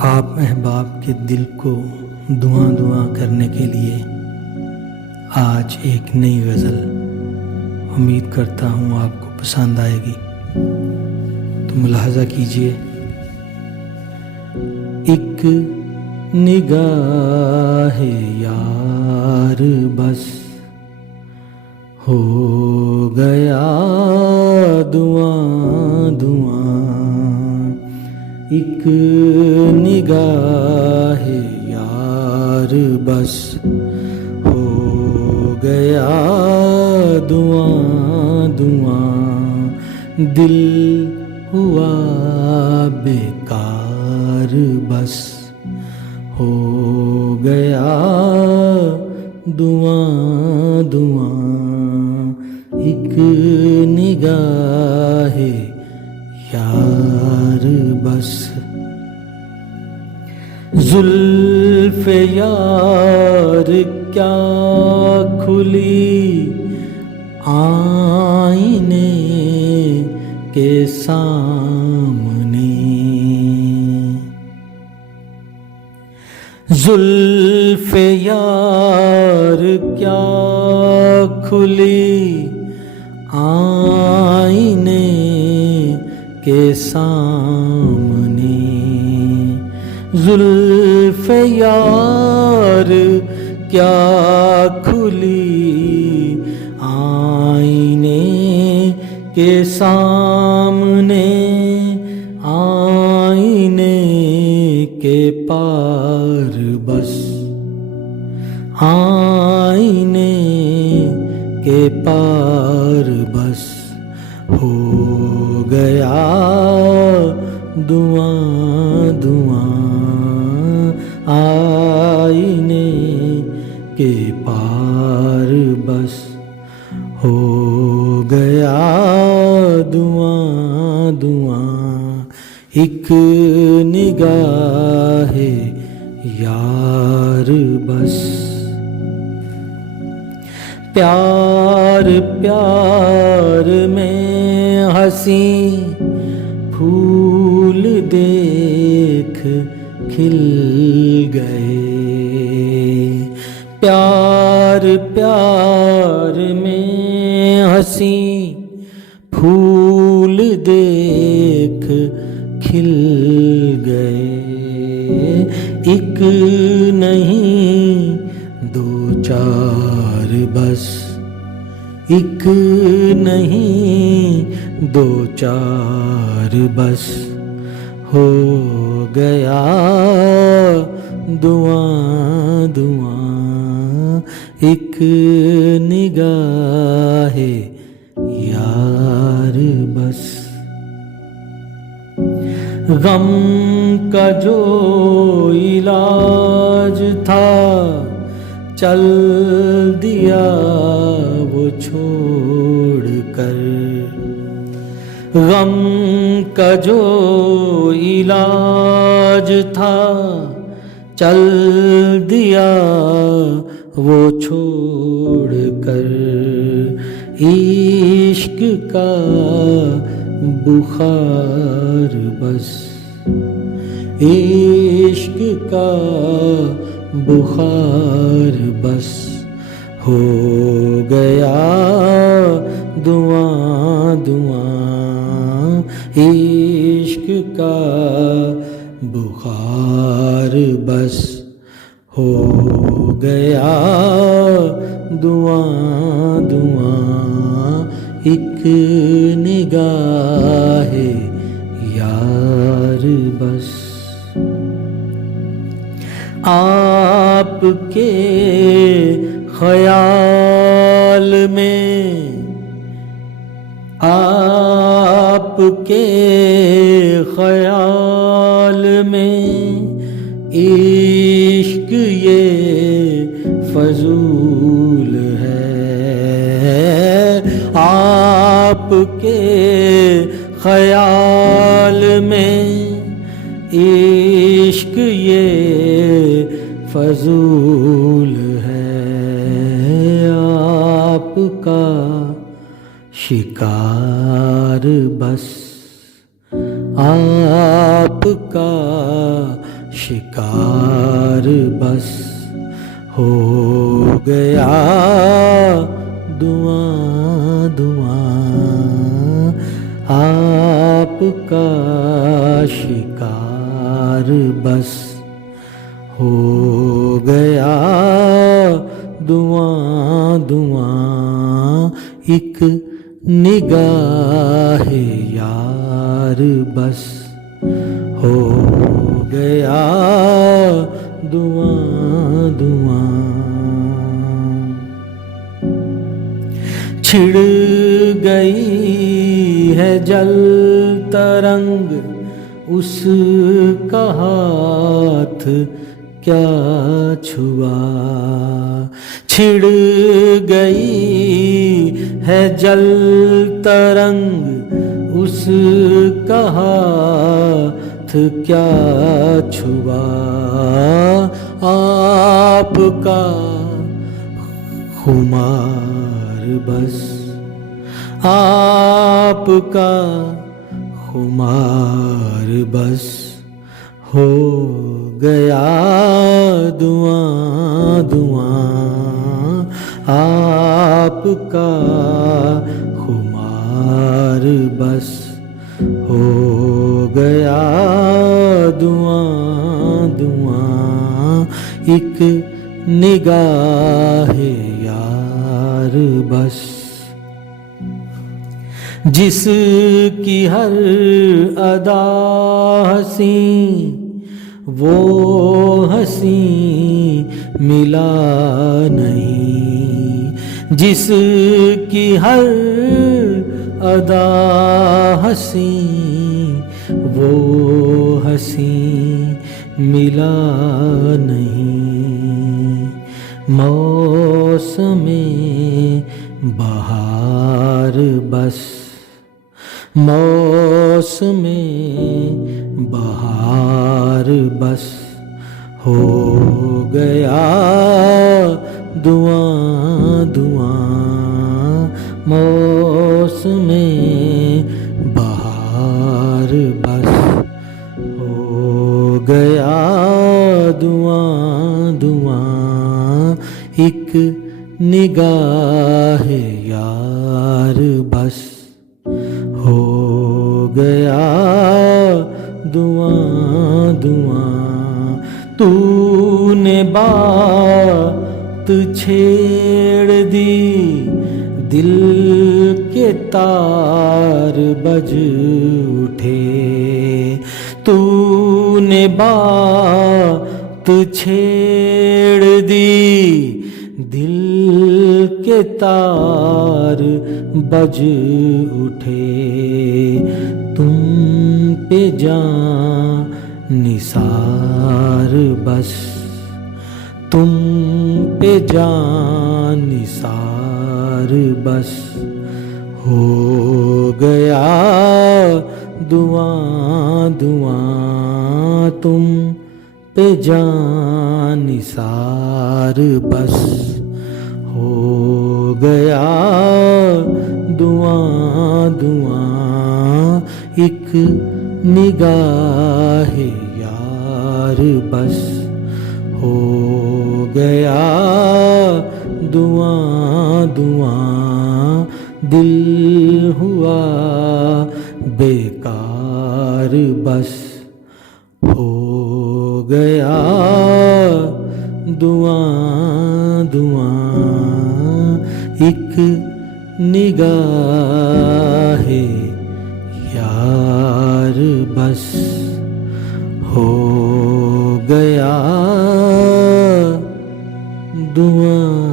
आप अहबाब के दिल को धुआं धुआं करने के लिए आज एक नई गज़ल उम्मीद करता हूँ आपको पसंद आएगी। तो मुलाहज़ा कीजिए। एक निगाह यार बस हो गया धुआं धुआं, एक निगाह यार बस हो गया धुआं धुआं, दिल हुआ बेकार बस हो गया धुआं धुआं, एक निगाह यार बस। जुल्फ़े यार क्या खुली आईने के सामने, जुल्फ़े यार क्या खुली आईने के सामने, जुल्फ़े यार क्या खुली आईने के सामने, आईने के पार बस, आईने के पार बस हो गया धुआं धुआं, आईने के पार बस हो गया धुआं धुआं, एक निगाह यार बस। प्यार प्यार में हंसी फूल देख खिल गए, प्यार प्यार में हंसी फूल देख खिल गए, एक नहीं दो चार बस, एक नहीं दो चार बस हो गया धुआं धुआं, एक निगाह यार बस। गम का जो इलाज था चल दिया वो छोड़ कर, गम का जो इलाज था चल दिया वो छोड़ कर, इश्क का बुखार बस, इश्क का बुखार बस हो गया धुआं धुआं, इश्क का बुखार बस हो गया धुआं धुआं, एक निगाह यार बस। आपके ख्याल में, आपके ख्याल में इश्क ये फजूल है, आपके ख्याल में इश्क ये फजूल है, आपका शिकार बस, आपका शिकार बस हो गया धुआं धुआं आपका शिकार बस हो गया धुआं धुआं एक निगाह यार बस हो गया धुआं धुआं छिड़ गई है जल तरंग उसका हाथ क्या छुआ छिड़ गई है जल तरंग उसका हाथ क्या छुआ आपका खुमार बस आपका खुमार बस हो गया धुआं धुआं आपका खुमार बस हो गया धुआं धुआं एक निगाह यार बस जिसकी हर अदा हंसी वो हंसी मिला नहीं जिसकी हर अदा हंसी वो हंसी मिला नहीं मौसमे बहार बस मौसमे बहार बस हो गया धुआं धुआं मौसमे बहार बस हो गया धुआं धुआं एक निगाह यार बस हो गया धुआं धुआं तूने बात छेड़ दी दिल के तार बज उठे तूने बात छेड़ दी दिल के तार बज उठे तुम पे जान निसार बस तुम पे जान निसार बस हो गया धुआं धुआं तुम पे जान निसार बस हो गया धुआं धुआं एक निगाह यार बस हो गया धुआं धुआं दिल हुआ बेकार बस हो गया धुआं धुआं एक निगाह यार बस हो गया धुआं